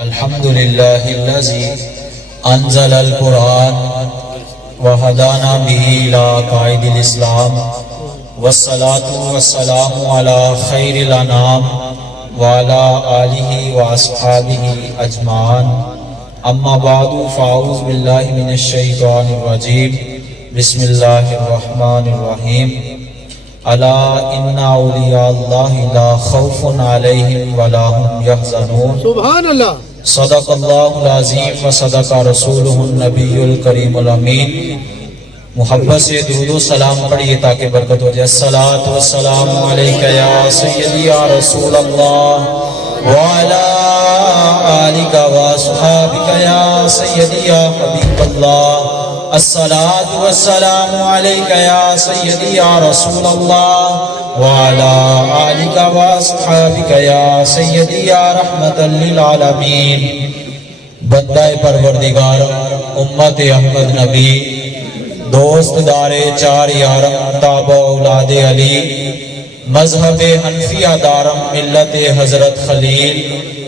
الحمد لله الذي أنزل القرآن وهدانا به إلى قائد الإسلام والصلاة والسلام على خير الأنام وعلى آله وأصحابه أجمعين أما بعد فأعوذ بالله من الشيطان الرجيم بسم الله الرحمن الرحيم ألا إن أولياء الله لا خوف عليهم ولا هم يحزنون سبحان اللہ. صدق اللہ العظیم و صدق رسولہ النبی الکریم الامین. محبت سے درود و سلام پڑھیے تاکہ برکت ہو جائے. الصلاۃ والسلام علیک یا سیدی یا رسول اللہ وعلی آلک و اصحابک یا سیدی یا حبیب اللہ. الصلاۃ والسلام علیک یا سیدی یا رسول اللہ وعلی آلک و اصحابک یا سیدی یا رحمت للعالمین. بندہ پروردگار امت احمد نبی دوست دار چار یارم تابع اولاد علی مذہب حنفیہ دارم ملت حضرت خلیل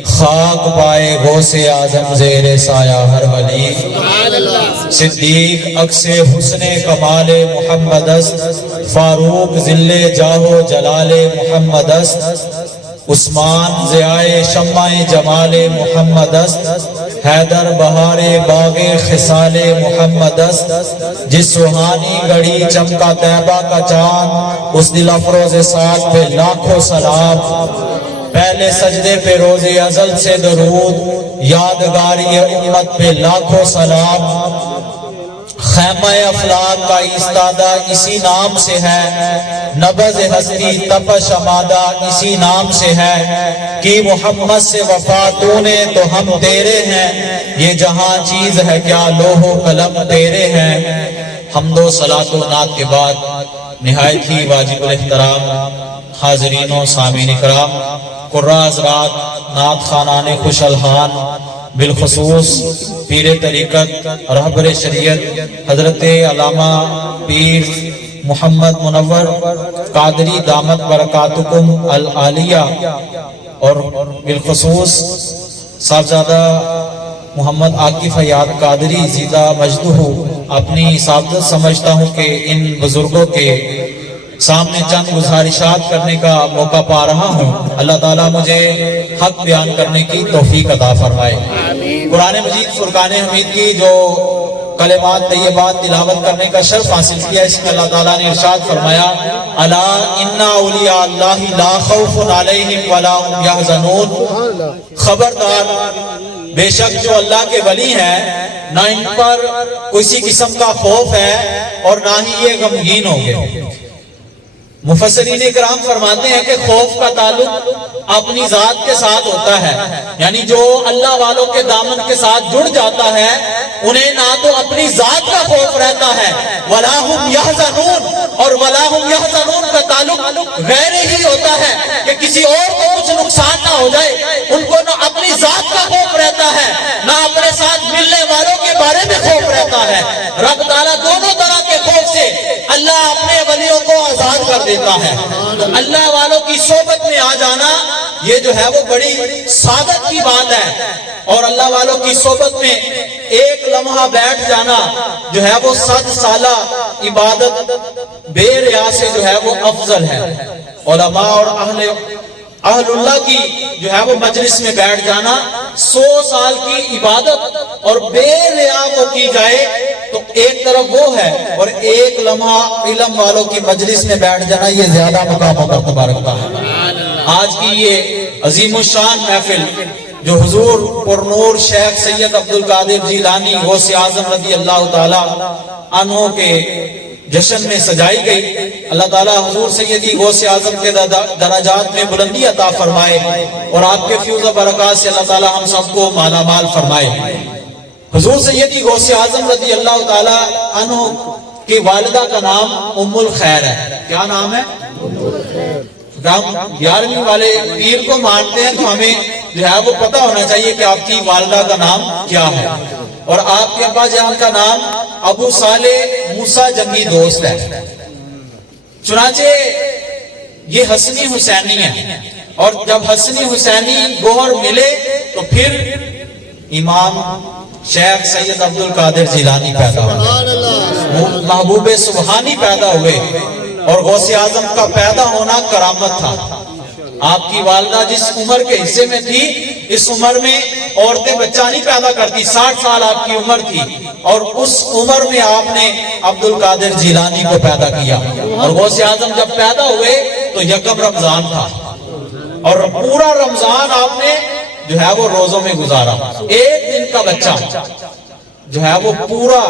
خاک پائے غوث اعظم زیر سایہ ہر ولی. صدیق عکس حسن کمال محمد است فاروق ذل جاہ جلال محمد است. عثمان ضیاء شمع جمال محمد است. حیدر بہار باغ خصال محمد است. جس روحانی گڑی چمکا طیبہ کا چاند اس دل افروز ساتھ پہ لاکھوں سلام. پہلے سجدے پہ روز ازل سے درود یادگاری امت پہ لاکھوں سلام. خیمہ افلاک کا ایستادہ اسی نام سے ہے. نبض ہستی تپش امادہ اسی نام سے ہے. کہ محمد سے وفا تو نے تو ہم تیرے ہیں. یہ جہاں چیز ہے کیا لوح و قلم تیرے ہیں. حمد و صلاۃ و نعت کے بعد نہایت ہی واجب الاحترام حاضرین و سامعین اکرام قراء حضرات نعت خوانان خوش الحان بالخصوص پیر طریقت رہبر شریعت حضرت علامہ پیر محمد منور قادری دامت برکاتکم العالیہ اور بالخصوص صاحبزادہ محمد عاقف حیات قادری زیدہ مجدہ اپنی سعادت سمجھتا ہوں کہ ان بزرگوں کے سامنے چند گزارشات کرنے کا موقع پا رہا ہوں. اللہ تعالیٰ مجھے حق بیان کرنے کی توفیق عطا فرمائے. قرآن مجید فرقان حمید کی جو کلمات طیبات تلاوت کرنے کا شرف حاصل کیا اس میں اللہ تعالیٰ نے ارشاد فرمایا الا ان اولیاء اللہ لا خوف علیہم ولا هم یحزنون. خبردار بے شک جو اللہ کے ولی ہیں نہ ان پر کسی قسم کا خوف ہے اور نہ ہی یہ غمگین ہوں گے. مفسرین کرام فرماتے ہیں کہ خوف کا تعلق اپنی ذات کے ساتھ ہوتا ہے. یعنی جو اللہ والوں کے دامن کے ساتھ جڑ جاتا ہے انہیں نہ تو اپنی ذات کا خوف رہتا ہے ولا هم یحزنون اور ولا هم یحزنون کا تعلق غیر ہی ہوتا ہے کہ کسی اور کو کچھ نقصان نہ ہو جائے. ان کو نہ اپنی ذات کا خوف رہتا ہے نہ اپنے ساتھ ملنے والوں کے بارے میں خوف رہتا ہے. رب تعالیٰ دونوں طرح کے خوف سے اللہ اپنے ولیوں کو آزاد کر دیتا ہے. اللہ والوں کی صحبت میں آ جانا یہ جو ہے وہ بڑی سعادت کی بات ہے اور اللہ والوں کی صحبت میں ایک لمحہ بیٹھ جانا جو ہے وہ 100 سالہ عبادت بے ریا سے جو ہے وہ افضل ہے. علماء اور اہل اللہ کی جو ہے وہ مجلس میں بیٹھ جانا 100 سال کی عبادت اور بے ریا وہ کی جائے تو ایک طرف وہ ہے اور ایک لمحہ علم والوں کی مجلس میں بیٹھ جانا یہ زیادہ مقام و مرتبہ رکھتا ہے. آج کی یہ عظیم الشان محفل جو حضور پر نور شیخ سید عبدالقادر جیلانی غوث اعظم رضی اللہ تعالی عنہ کے جشن میں سجائی گئی. اللہ تعالیٰ حضور سیدی غوث اعظم کے درجات میں بلندی عطا فرمائے اور آپ کے فیوز و برکات سے اللہ تعالیٰ ہم سب کو مالا مال فرمائے. حضور سیدی غوث اعظم رضی اللہ تعالیٰ عنہ کی والدہ کا نام ام الخیر ہے. کیا نام ہے؟ ہم 11ویں والے پیر کو مانتے ہیں تو ہمیں جو ہے وہ پتہ ہونا چاہیے کہ آپ کی والدہ کا نام کیا ہے. اور آپ کے ابا جان کا نام ابو صالح موسیٰ جنگی دوست ہے. چنانچہ یہ حسنی حسینی ہے اور جب حسنی حسینی گوہر ملے تو پھر امام شیخ سید عبد القادر جیلانی پیدا ہوئے، محبوب سبحانی پیدا ہوئے، اور غوث اعظم کا پیدا ہونا کرامت تھا۔ آپ کی والدہ جس عمر کے حصے میں تھی، اس عمر میں عورتیں بچہ نہیں پیدا کرتی، 60 سال آپ کی عمر تھی، اور اس عمر میں آپ نے عبد القادر جیلانی کو پیدا کیا۔ اور غوث اعظم جب پیدا ہوئے تو یکم رمضان تھا، اور پورا رمضان آپ نے جو ہے وہ روزوں میں گزارا۔ ایک دن کا بچہ جو ہے وہ پورا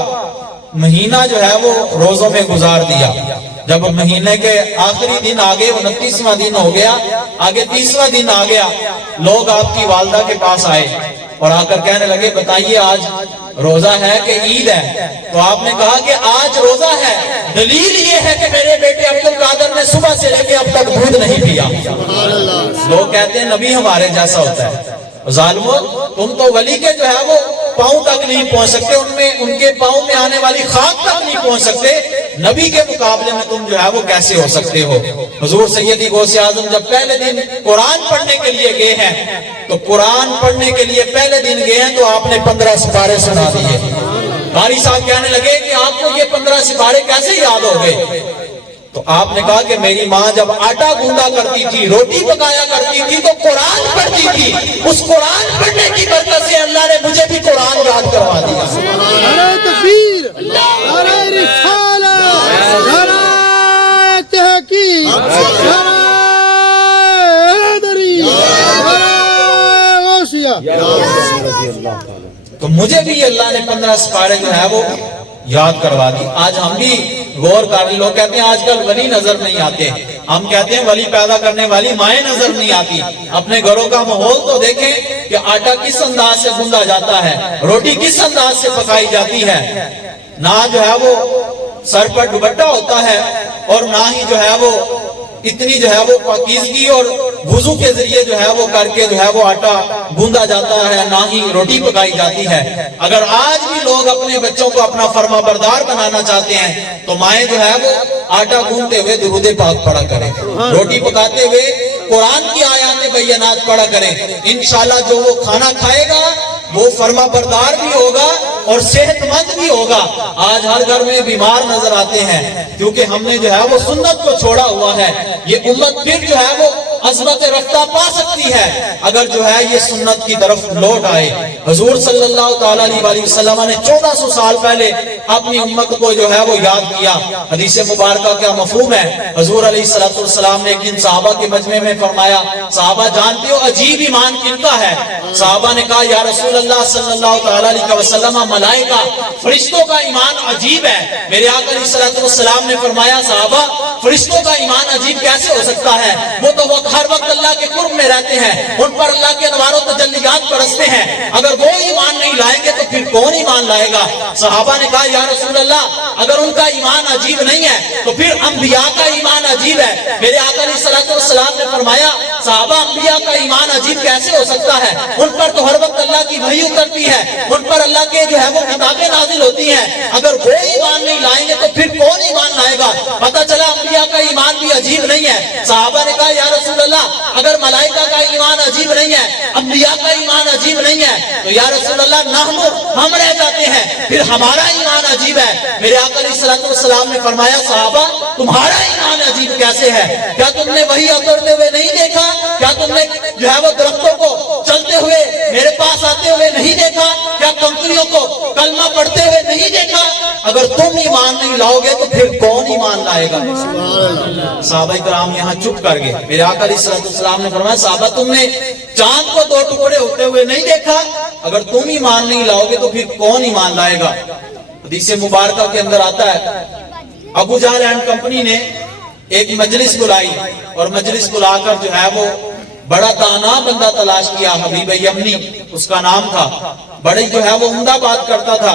مہینہ جو ہے وہ روزوں میں گزار دیا۔ جب مہینے کے آخری دن آگے 29واں دن ہو گیا، آگے 30واں دن آ گیا، لوگ آپ کی والدہ کے پاس آئے اور آ کر کہنے لگے بتائیے آج روزہ ہے کہ عید ہے؟ تو آپ نے کہا کہ آج روزہ ہے، دلیل یہ ہے کہ میرے بیٹے عبد القادر نے صبح سے لے کے اب تک دودھ نہیں پیا۔ لوگ کہتے ہیں نبی ہمارے جیسا ہوتا ہے۔ ظالموں، تم تو ولی کے جو ہے وہ پاؤں تک نہیں پہنچ سکتے، ان کے پاؤں میں آنے والی خاک تک نہیں پہنچ سکتے، نبی کے مقابلے میں تم جو ہے وہ کیسے ہو سکتے ہو؟ حضور سیدی غوث اعظم جب پہلے دن قرآن پڑھنے کے لیے گئے ہیں، تو قرآن پڑھنے کے لیے پہلے دن گئے ہیں تو آپ نے 15 سپارے سنا دیے۔ قاری صاحب کہنے لگے کہ آپ کو یہ 15 سپارے کیسے یاد ہو گئے؟ تو آپ نے کہا کہ میری ماں جب آٹا گوندا کرتی تھی، روٹی پکایا کرتی تھی تو قرآن پڑھتی تھی، اس قرآن پڑھنے کی برکت سے اللہ نے مجھے بھی قرآن یاد کروا دیا۔ نعرہ تکبیر، نعرہ رسالت، نعرہ تحقیق، نعرہ حیدری، نعرہ غوثیہ۔ تو مجھے بھی اللہ نے 15 سپارے جو ہے وہ یاد کروا دی۔ آج ہم بھی غور کر رہے، لوگ کہتے ہیں آج کل ولی نظر نہیں آتے، ہم کہتے ہیں ولی پیدا کرنے والی مائیں نظر نہیں آتی۔ اپنے گھروں کا ماحول تو دیکھیں کہ آٹا کس انداز سے گوندا جاتا ہے، روٹی کس انداز سے پکائی جاتی ہے، نہ جو ہے وہ سر پر دوپٹہ ہوتا ہے، اور نہ ہی جو ہے وہ اتنی جو ہے وہ پاکیزگی اور وضو کے ذریعے جو ہے وہ کر کے جو ہے وہ آٹا گوندا جاتا ہے، نہ ہی روٹی پکائی جاتی ہے۔ اگر آج بھی لوگ اپنے بچوں کو اپنا فرما بردار بنانا چاہتے ہیں تو مائیں جو ہے وہ آٹا گوندتے ہوئے درود پاک پڑھا کریں، روٹی پکاتے ہوئے قرآن کی آیات بینات پڑھا کریں۔ انشاءاللہ جو وہ کھانا کھائے گا وہ فرما بردار بھی ہوگا اور صحت مند بھی ہوگا۔ آج ہر گھر میں بیمار نظر آتے ہیں کیونکہ ہم نے جو ہے وہ سنت کو چھوڑا ہوا ہے۔ یہ امت پھر جو ہے وہ عظمت رفتہ پا سکتی ہے اگر جو ہے یہ سنت کی طرف لوٹ آئے۔ حضور صلی اللہ تعالیٰ علیہ وسلم نے 1400 سال پہلے اپنی امت کو جو ہے وہ یاد کیا۔ حدیث مبارکہ کیا مفہوم ہے؟ حضور علیہ السلام نے ایک دن صحابہ کے مجمع میں فرمایا، صحابہ جانتے ہو عجیب ایمان کن کا ہے؟ صحابہ نے کہا یا رسول اللہ صلی اللہ تعالیٰ علیہ وسلم، ملائکہ فرشتوں کا ایمان عجیب ہے۔ میرے آقا علیہ السلام نے فرمایا صحابہ فرشتوں کا ایمان عجیب کیسے ہو سکتا ہے؟ وہ تو ہر وقت اللہ کے قرب میں رہتے ہیں، ان پر اللہ کے انوار و تجلیات برستے ہیں، اگر وہ ایمان نہیں لائیں گے تو پھر کون ایمان لائے گا؟ صحابہ نے کہا یا رسول اللہ اگر ان کا ایمان عجیب نہیں ہے تو پھر انبیاء کا ایمان عجیب ہے۔ میرے آقا علیہ السلام نے فرمایا صحابہ انبیاء کا ایمان عجیب کیسے ہو سکتا ہے؟ ان پر تو ہر وقت اللہ کی وحی اترتی ہے، ان پر اللہ کے جو ہے وہ کتابیں نازل ہوتی ہیں، اگر وہ ایمان نہیں لائیں گے تو پھر کون ایمان لائے گا؟ پتہ چلا انبیاء کا ایمان بھی عجیب نہیں ہے۔ صحابہ نے کہا یا رسول اللہ اگر ملائکہ کا ایمان عجیب نہیں ہے، انبیاء کا ایمان عجیب نہیں ہے تو یا رسول اللہ ہم رہ جاتے ہیں، پھر ہمارا ایمان عجیب ہے۔ میرے آقا علیہ السلام نے فرمایا صحابہ تمہارا ایمان عجیب کیسے ہے؟ کیا تم نے وحی اترتے ہوئے نہیں دیکھا؟ کیا تم نے جو ہے وہ درختوں کو چلتے ہوئے میرے پاس آتے ہوئے نہیں دیکھا؟ کیا کنکریوں کو کلمہ پڑھتے ہوئے نہیں دیکھا؟ اگر تم ایمان نہیں لاؤ گے تو پھر کون ایمان لائے گا؟ صحابہ کرام یہاں چپ کر گئے۔ میرے آقا علیہ السلام نے فرمایا صحابہ تم نے چاند کو 2 ٹکڑے ہوتے ہوئے نہیں دیکھا؟ اگر تم ایمان نہیں لاؤ گے تو پھر کون ایمان لائے گا؟ حدیث مبارکہ کے اندر آتا ہے ابو جہل اینڈ کمپنی نے ایک مجلس بلائی اور مجلس بلا کر جو ہے وہ بڑا دانا بندہ تلاش کیا، حبیب یمنی اس کا نام تھا، بڑی جو ہے وہ عمدہ بات کرتا تھا۔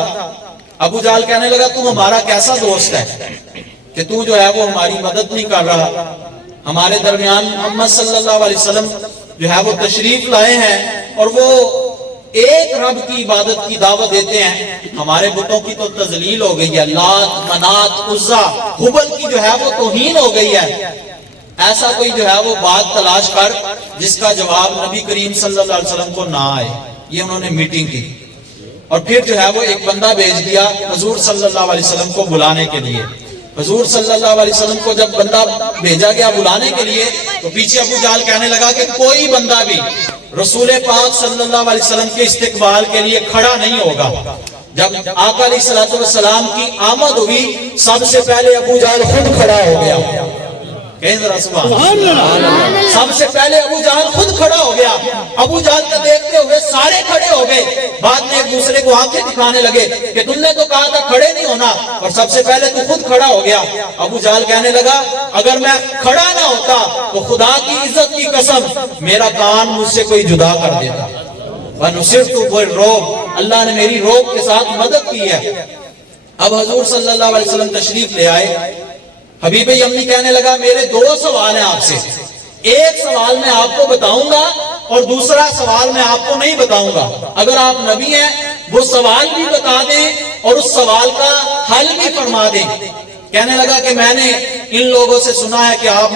ابو جہل کہنے لگا تو ہمارا کیسا دوست ہے کہ تو جو ہے وہ ہماری مدد نہیں کر رہا؟ ہمارے درمیان محمد صلی اللہ علیہ وسلم جو ہے وہ تشریف لائے ہیں اور وہ ایک رب کی عبادت کی دعوت دیتے ہیں، ہمارے بتوں کی تو تذلیل ہو گئی ہے، لات منات عزا ہبل کی جو ہے وہ توہین ہو گئی ہے۔ ایسا کوئی جو ہے وہ بات تلاش کر جس کا جواب نبی کریم صلی اللہ علیہ وسلم کو نہ آئے۔ یہ انہوں نے میٹنگ کی اور پھر جو ہے وہ ایک بندہ بھیج دیا حضور صلی اللہ علیہ وسلم کو بلانے کے لیے. حضور صلی اللہ علیہ وسلم کو جب بندہ بھیجا گیا بلانے کے لیے تو پیچھے ابو جہل کہنے لگا کہ کوئی بندہ بھی رسول پاک صلی اللہ علیہ وسلم کے استقبال کے لیے کھڑا نہیں ہوگا. جب آقا علیہ الصلوۃ والسلام کی آمد ہوئی سب سے پہلے ابو جہل خود کھڑا ہو گیا. کہیں ذرا سبحان اللہ. سب سے پہلے ابو جہل خود کھڑا ہو گیا. ابو جہل کو دیکھتے ہوئے سارے کھڑے ہو گئے. بعد میں ایک دوسرے کو آنکھیں دکھانے لگے کہ تم نے تو کہا تھا کھڑے نہیں ہونا اور سب سے پہلے تو خود کھڑا ہو گیا. ابو جہل کہنے لگا اگر میں کھڑا نہ ہوتا تو خدا کی عزت کی قسم میرا کان مجھ سے کوئی جدا کر دیتا. وَنُصِرْتُ بِالرُّعْبِ اللہ نے میری روب کے ساتھ مدد کی ہے. اب حضور صلی اللہ علیہ وسلم تشریف لے آئے. حبیب یمنی کہنے لگا میرے دو سوال ہیں آپ سے. ایک سوال میں آپ کو بتاؤں گا اور دوسرا سوال میں آپ کو نہیں بتاؤں گا. اگر آپ نبی ہیں وہ سوال بھی بتا دیں اور اس سوال کا حل بھی فرما دیں. کہنے لگا کہ میں نے ان لوگوں سے سنا ہے کہ آپ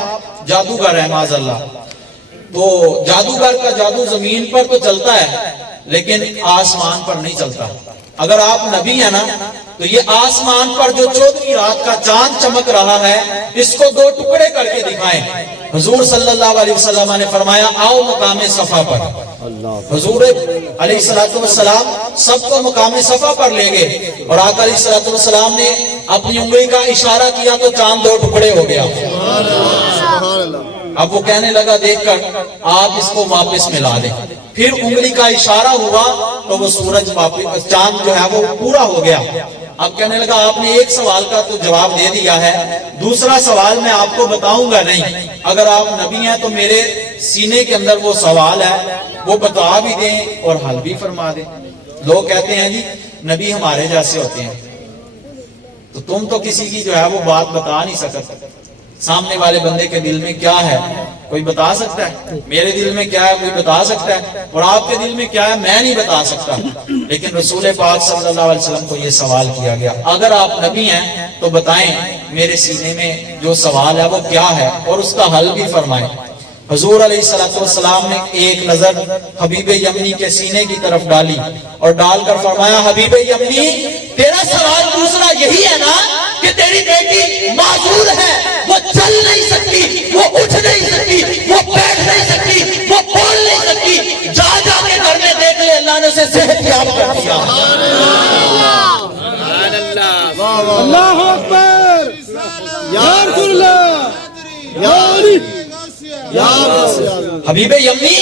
جادوگر ہیں معاذ اللہ. تو جادوگر کا جادو زمین پر تو چلتا ہے لیکن آسمان پر نہیں چلتا. اگر آپ نبی ہیں نا تو یہ آسمان پر جو 14ویں رات کا چاند چمک رہا ہے اس کو 2 ٹکڑے کر کے دکھائیں. حضور صلی اللہ علیہ وسلم نے فرمایا آؤ مقام صفا پر. حضور علیہ السلام سب کو مقام صفا پر لے گئے اور آقا علیہ السلام نے اپنی انگلی کا اشارہ کیا تو چاند 2 ٹکڑے ہو گیا. اب وہ کہنے لگا دیکھ کر آپ اس کو واپس ملا دیں. پھر انگلی کا اشارہ ہوا تو وہ سورج واپس چاند جو ہے وہ پورا ہو گیا. اب کہنے لگا آپ نے ایک سوال کا تو جواب دے دیا ہے دوسرا سوال میں آپ کو بتاؤں گا نہیں. اگر آپ نبی ہیں تو میرے سینے کے اندر وہ سوال ہے وہ بتا بھی دیں اور حل بھی فرما دیں. لوگ کہتے ہیں جی نبی ہمارے جیسے ہوتے ہیں تو تم تو کسی کی جو ہے وہ بات بتا نہیں سکتے. سامنے والے بندے کے دل میں کیا ہے کوئی بتا سکتا ہے؟ میرے دل میں کیا ہے کوئی بتا سکتا ہے اور آپ کے دل میں کیا ہے میں نہیں بتا سکتا. لیکن رسول پاک صلی اللہ علیہ وسلم کو یہ سوال کیا گیا اگر آپ نبی ہیں تو بتائیں میرے سینے میں جو سوال ہے وہ کیا ہے اور اس کا حل بھی فرمائیں. حضور علیہ السلام نے ایک نظر حبیب یمنی کے سینے کی طرف ڈالی اور ڈال کر فرمایا حبیب یمنی تیرا سوال دوسرا یہی ہے نا کہ تیری بیٹی معذور ہے وہ چل نہیں سکتی وہ اٹھ نہیں سکتی وہ بیٹھ نہیں سکتی وہ بول نہیں سکتی. جا جا کے گھر میں دیکھ لے اللہ نے اسے صحت یاب کر دیا. اللہ اکبر یا رسول اللہ یا علی. حبیب یمنی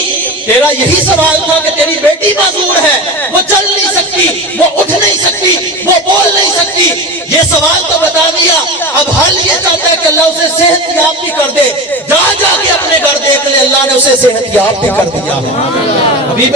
تیرا یہی سوال تھا کہ تیری بیٹی معذور ہے وہ چل نہیں سکتی وہ اٹھ نہیں سکتی وہ بول نہیں سکتی. یہ سوال تو بتا دیا اب حل یہ چاہتا ہے کہ اللہ اسے صحت یاب بھی کر دے. جا جا کے اپنے گھر دیکھ لے اللہ نے اسے صحت یاب بھی کر دیا. حبیب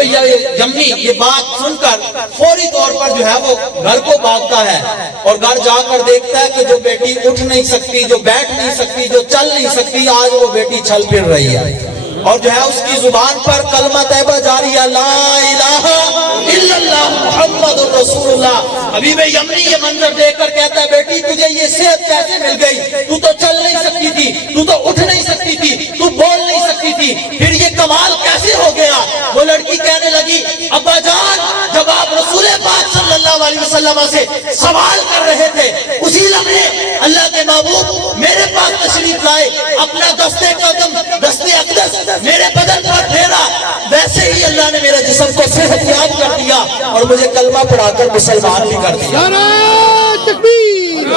یمنی یہ بات سن کر فوری طور پر جو ہے وہ گھر کو بھاگتا ہے اور گھر جا کر دیکھتا ہے کہ جو بیٹی اٹھ نہیں سکتی جو بیٹھ نہیں سکتی جو چل نہیں سکتی آج وہ بیٹی چل پھر رہی ہے اور جو ہے اس کی زبان پر کلمہ طیبہ جاری ہے لا الہ الا اللہ محمد رسول اللہ. حبیب یمنی یہ منظر دیکھ کر کہتا ہے بیٹی تجھے یہ صحت کیسے مل گئی؟ تو چل نہیں سکتی تھی تو اٹھ نہیں سکتی تھی تو بول نہیں سکتی تھی پھر یہ کمال کیسے ہو گیا؟ وہ لڑکی کہنے لگی ابا جان جب آپ رسول پاک صلی اللہ علیہ وسلم سے سوال کر رہے تھے اسی لمحے اللہ کے محبوب میرے پاس تشریف لائے اپنا دستے قدم دستے اقدس میرے بدن پر پھیرا ویسے ہی اللہ نے میرے جسم کو صحت یاب کر دیا اور مجھے کلمہ پڑھا کر مسلمان بھی کر دیا. نعرہ تکبیر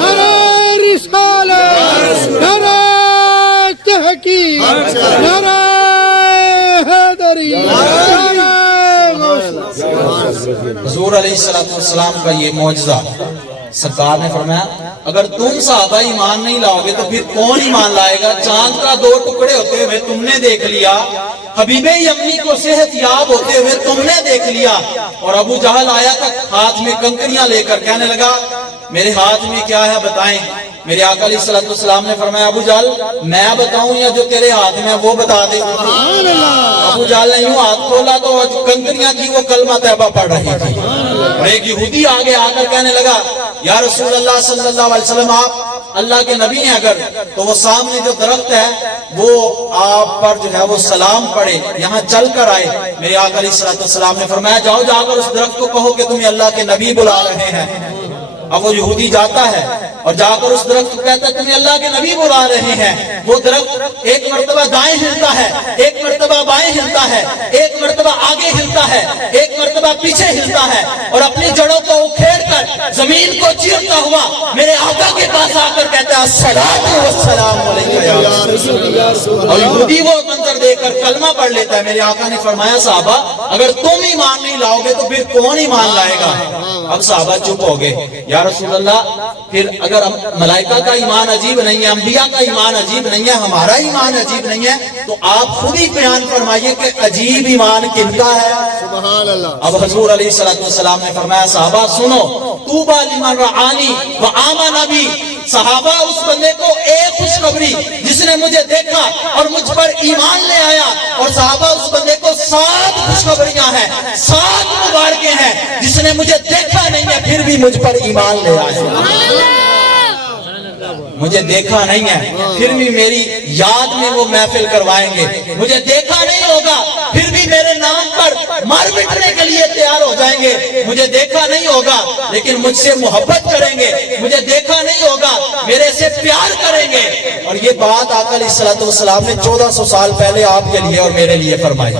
نعرہ رسالت نعرہ تحقیق نعرہ حیدری نعرہ حضور علیہ السلام کا یہ معجزہ سرکار نے فرمایا اگر تم صحابہ ایمان نہیں لاؤ گے تو پھر کون ایمان لائے گا؟ چاند کا 2 ٹکڑے ہوتے ہوئے تم نے دیکھ لیا حبیب یمنی کو صحت یاب ہوتے ہوئے تم نے دیکھ لیا اور ابو جہل آیا تھا ہاتھ میں کنکریاں لے کر کہنے لگا میرے ہاتھ میں کیا ہے بتائیں. میرے آقا علیہ السلام نے فرمایا ابو جہل میں بتاؤں یا جو تیرے ہاتھ میں وہ بتا دے. ابو جہل نے یوں ہاتھ کھولا تو جو کنکریاں تھی وہ کلمہ طیبہ پڑھ رہی تھی اور ایک یہودی آگے آ کر کہنے لگا یا رسول اللہ صلی اللہ علیہ وسلم آپ اللہ کے نبی ہیں اگر، تو وہ سامنے جو درخت ہے وہ آپ پر جو ہے وہ سلام پڑے، یہاں چل کر آئے۔ میرے آقا علیہ السلام نے فرمایا جاؤ جا کر اس درخت کو کہو کہ تمہیں اللہ کے نبی بلا رہے ہیں۔ اب وہ یہودی جاتا ہے اور جا کر اس درخت کو کہتا ہے تمہیں اللہ کے نبی بلا رہے ہیں۔ وہ درخت ایک مرتبہ دائیں ہلتا ہے، ایک مرتبہ بائیں ہلتا ہے، ایک مرتبہ آگے ہلتا ہے، ایک مرتبہ پیچھے ہلتا ہے، اور اپنی جڑوں کو اکھیڑ کر زمین کو چیرتا ہوا میرے آقا کے پاس آ کر کہتا ہے الصلاۃ والسلام علیک یا رسول اللہ۔ اور یہودی وہ منظر دیکھ کر کلمہ پڑھ لیتا ہے۔ میرے آقا نے فرمایا صحابہ اگر تم ایمان نہیں لاؤ گے تو پھر کون ایمان لائے گا؟ اب صحابہ چپ ہو گئے۔ یا رسول اللہ پھر اگر ملائکہ کا ایمان عجیب نہیں ہے، انبیاء کا ایمان عجیب نہیں ہے، ہمارا ایمان عجیب نہیں ہے، تو آپ خود ہی بیان فرمائیے کہ عجیب ایمان کن کا ہے؟ سبحان اللہ۔ اب حضور علیہ السلام نے فرمایا صحابہ سنو، طوبی لمن رعانی وآمن بی، صحابہ اس بندے کو ایک خوشخبری جس نے مجھے دیکھا اور مجھ پر ایمان لے آیا، اور صحابہ اس بندے کو 7 خوشخبریاں ہیں، 7 مبارکیں ہیں جس نے مجھے دیکھا نہیں ہے پھر بھی مجھ پر ایمان لے آیا۔ مجھے دیکھا نہیں ہے پھر بھی میری یاد میں وہ محفل کروائیں گے، مجھے دیکھا نہیں ہوگا پھر بھی میرے نام پر مر مٹنے کے لیے تیار ہو جائیں گے، مجھے دیکھا نہیں ہوگا لیکن مجھ سے محبت کریں گے، مجھے دیکھا نہیں ہوگا میرے سے پیار کریں گے۔ اور یہ بات آقا علیہ السلام نے 1400 سال پہلے آپ کے لیے اور میرے لیے فرمائی۔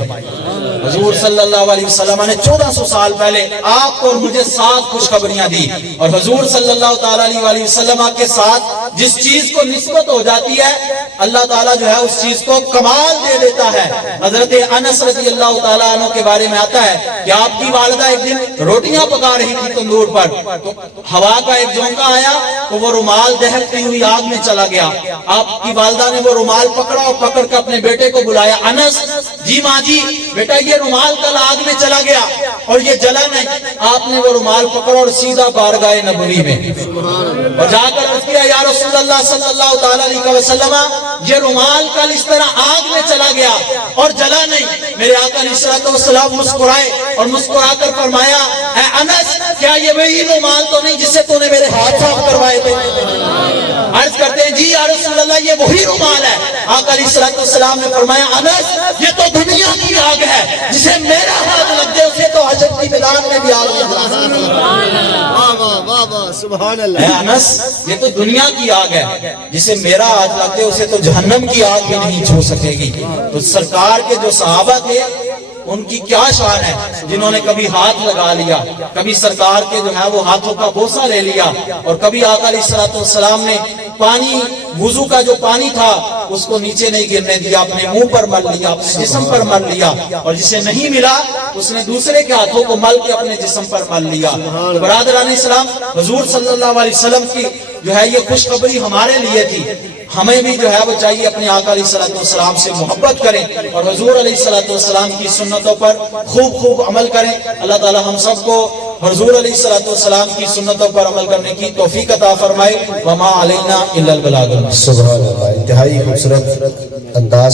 حضور صلی اللہ علیہ وسلم نے 1400 سال پہلے آپ کو اور مجھے 7 خوشخبریاں دی، اور حضور صلی اللہ تعالیٰ علیہ وسلم کے ساتھ جس چیز کو نسبت ہو جاتی ہے اللہ تعالیٰ جو ہے اس چیز کو کمال دے دیتا ہے۔ حضرت انس رضی اللہ تعالیٰ عنہ کے بارے میں آتا ہے کہ آپ کی والدہ ایک دن روٹیاں پکا رہی تھی تندور پر، تو ہوا کا ایک جھونکا آیا تو وہ رومال دہکتی ہوئی آگ میں چلا گیا۔ آپ کی والدہ نے وہ رومال پکڑا اور پکڑ کر اپنے بیٹے کو بلایا، انس جی ماں جی بیٹا یہ رومال کل آگ میں چلا گیا اور یہ جلا نہیں۔ آپ نے وہ رومال پکڑا اور سیدھا بارگاہ نبوی میں اور جا کر عرض کیا یا رسول اللہ صلی اللہ تعالیٰ علیہ وسلم یہ رومال کل اس طرح آگ میں چلا گیا اور جلا نہیں۔ میرے آقا علیہ السلام مسکرائے اور مسکرا کر فرمایا اے انس کیا یہ وہی رومال تو نہیں جس سے تو نے میرے ہاتھ صاف کروائے تھے؟ عرض کرتے ہیں جی یا رسول اللہ یہ وہی رومال ہے۔ آقا علیہ السلام نے فرمایا انس یہ تو دنیا کی آگ ہے، جسے میرا ہاتھ لگ جائے اسے تو حشر کی میدان میں بھی آگ لگ جائے۔ واہ واہ سبحان اللہ۔ اے انس یہ تو دنیا کی آگ ہے، جسے میرا ہاتھ لگ جائے اسے تو جہنم کی آگ بھی نہیں چھو سکے گی۔ تو سرکار کے جو صحابہ تھے ان کی کیا شان ہے جنہوں نے کبھی ہاتھ لگا لیا، کبھی سرکار کے جو ہے وہ ہاتھوں کا بوسہ لے لیا، اور کبھی آقا علیہ السلام نے پانی وضو کا جو پانی تھا اس کو نیچے نہیں گرنے دیا، اپنے منہ پر مل لیا، اپنے جسم پر مل لیا، اور جسے نہیں ملا اس نے دوسرے کے ہاتھوں کو مل کے اپنے جسم پر مل لیا۔ برادران اسلام حضور صلی اللہ علیہ وسلم کی جو ہے یہ خوشخبری ہمارے لیے تھی۔ ہمیں بھی جو ہے وہ چاہیے اپنے آقا علیہ السلام سے محبت کریں اور حضور علیہ السلام کی سنتوں پر خوب عمل کریں۔ اللہ تعالی ہم سب کو حضور علیہ السلام کی سنتوں پر عمل کرنے کی توفیق عطا فرمائے۔ وما علینا الا البلاغ۔ سبحان اللہ، انتہائی خوبصورت انداز